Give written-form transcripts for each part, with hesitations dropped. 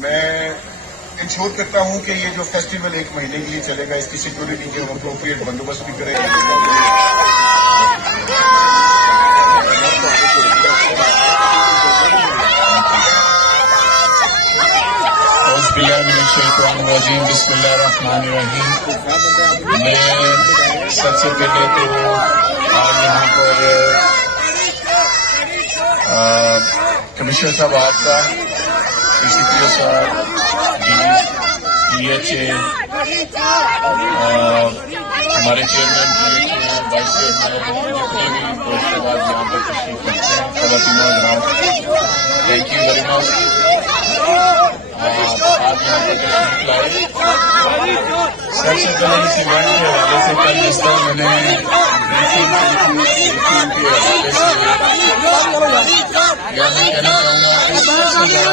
میں انشور کرتا ہوں کہ یہ جو فیسٹیول ایک مہینے کے لیے چلے گا اس کی سیکورٹی کے اپروپریٹ بندوبست بھی کرے گا. بسم اللہ الرحمن الرحیم. میں سب سے پہلے تو آج یہاں پر کمشنر صاحب آپ کا CCPO صاحب پی ایچ اے ہمارے chairman P H A vice chairman جتنے بھی پوسٹ کے بعد یہاں پر تشریف رکھتے ہیں خواتین حضرات تھینک یو ویری مچ. آپ یہاں پر تشریف لائے. سب سے پہلے اس ایونٹ کے حوالے سے کل جس طرح میں نے بریفنگ کے حوالے سے میں کہنا چاہوں گا کہ سب سے بڑا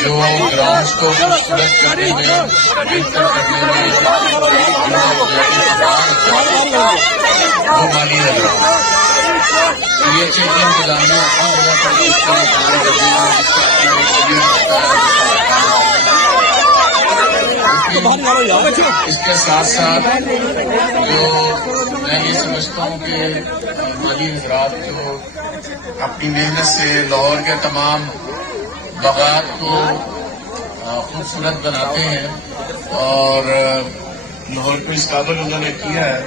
جو گراؤنڈس کو خوبصورت کرنے میں بہتر کرنے میں وہ مالی حضرات یہ چیز انتظامیہ ہر جگہ پر اس کے ساتھ ساتھ جو میں یہ سمجھتا ہوں کہ مالی حضرات جو اپنی محنت سے لاہور کے تمام باغات کو خوبصورت بناتے ہیں اور لاہور کو اس قابل انہوں نے کیا ہے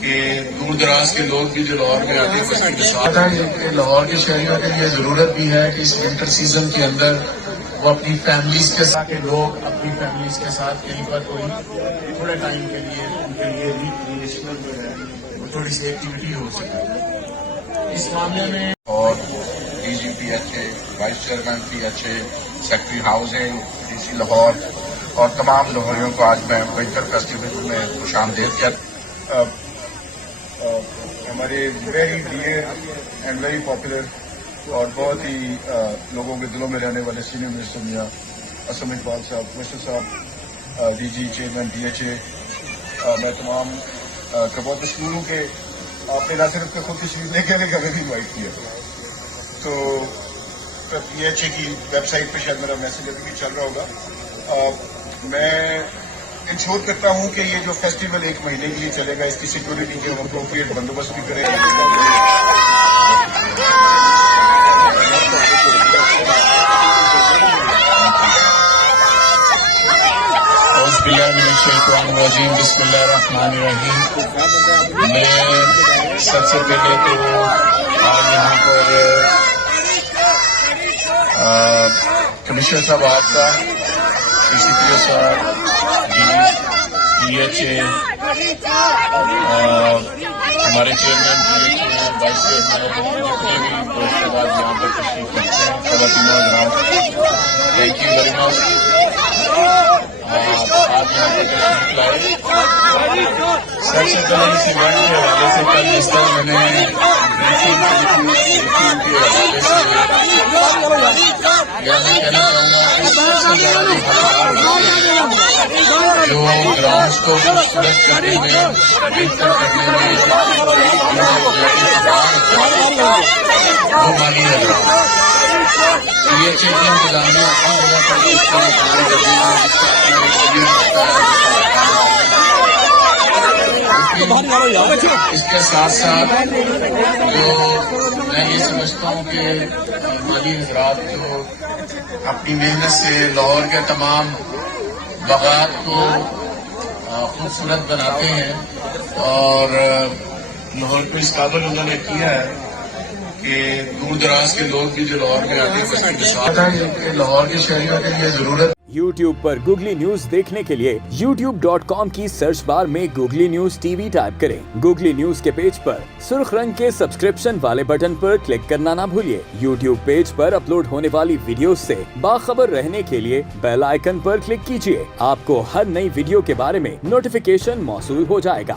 کہ دور دراز کے لوگ بھی جو لاہور میں آتے ہیں اس کی مثال ہے کہ لاہور کے شہریوں کے لیے ضرورت بھی ہے کہ اس ونٹر سیزن کے اندر وہ اپنی فیملیز کے ساتھ لوگ اپنی فیملیز کے ساتھ کہیں پر کوئی تھوڑے ٹائم کے لیے ان کے لیے ریکریشنل جو ہے وہ تھوڑی سی ایکٹیویٹی ہو سکے اس معاملے میں. اور DG PHA vice chairman PHA secretary housing DC Lahore اور تمام لاہوریوں کو آج میں ونٹر فیسٹیول میں خوش آمدید کیا. ہمارے very dear and very popular اور بہت ہی لوگوں کے دلوں میں رہنے والے سینئر منسٹر میاں اسم اقبال صاحب منسٹر صاحب DG چیئرمین PHA میں تمام کا بہت مشہور ہوں کہ آپ نے نہ صرف خود تشریف لے کے ہمیں بھی انوائٹ کیا. تو PHA کی ویب سائٹ پہ شاید میرا میسج ابھی بھی چل رہا ہوگا. میں انشور کرتا ہوں کہ یہ جو فیسٹیول ایک مہینے کے لیے چلے گا اس کی سیکورٹی کے اپروپریٹ بندوبست بھی کرے گا. بسم اللہ الرحمن الرحیم. میں سب سے پہلے تو آج یہاں پر کمشنر صاحب آپ کا CCPO صاحب پی ایچ اے ہمارے چیئرمین PHA وائس چیئرمین جتنے بھی پوسٹ کے بعد یہاں پر تشریف رکھتے ہیں خواتین حضرات تھینک یو ویری مچ. آپ یہاں پر تشریف لائے. سب سے پہلے اس ایونٹ کے حوالے سے کل جس طرح میں نے بریفنگ کے حوالے سے میں کہنا چاہوں گا کہ سب سے بڑا جو گراؤنڈس کو خوبصورت کرنے میں بہتر کرنے میں وہ مالی حضرات یہ چیز انتظامیہ ہر جگہ پر اس کے ساتھ ساتھ جو میں یہ سمجھتا ہوں کہ مالی حضرات جو اپنی محنت سے لاہور کے تمام باغات کو خوبصورت بناتے ہیں اور لاہور کو اس قابل انہوں نے کیا ہے کہ دور دراز کے لوگ بھی جو لاہور میں آتے ہیں اس کی مثال ہے کہ لاہور کے شہریوں کے لیے ضرورت. YouTube پر گوگلی نیوز دیکھنے کے لیے youtube.com کی سرچ بار میں گوگلی نیوز TV ٹائپ کریں. گوگلی نیوز کے پیج پر سرخ رنگ کے سبسکرپشن والے بٹن پر کلک کرنا نہ بھولیے. YouTube پیج پر اپلوڈ ہونے والی ویڈیوز سے باخبر رہنے کے لیے بیل آئیکن پر کلک کیجیے. آپ کو ہر نئی ویڈیو کے بارے میں نوٹیفیکیشن موصول ہو جائے گا.